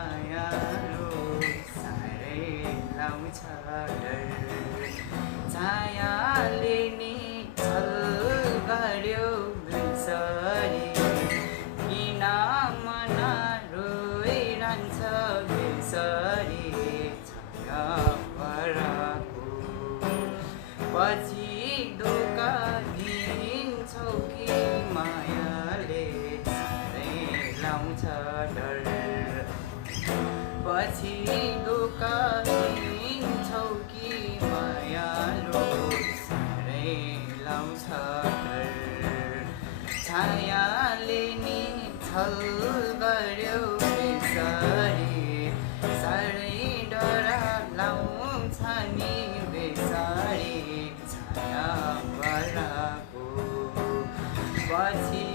मायालु साह्रै लाउँछ डर छायाले नि छल गर्यो बेसरी किन मन रोइरहन्छ बेसरी छाया पराको पछि दुःख दिन्छौ कि मायाले साह्रै लाउँछ डर पछि दुःख दिन्छौ कि मायालु साह्रै लाउँछ डर छायाले नि छल गर्यो बेसरी साह्रै डर लाउँछ नि बेसरी छाया पराको पछि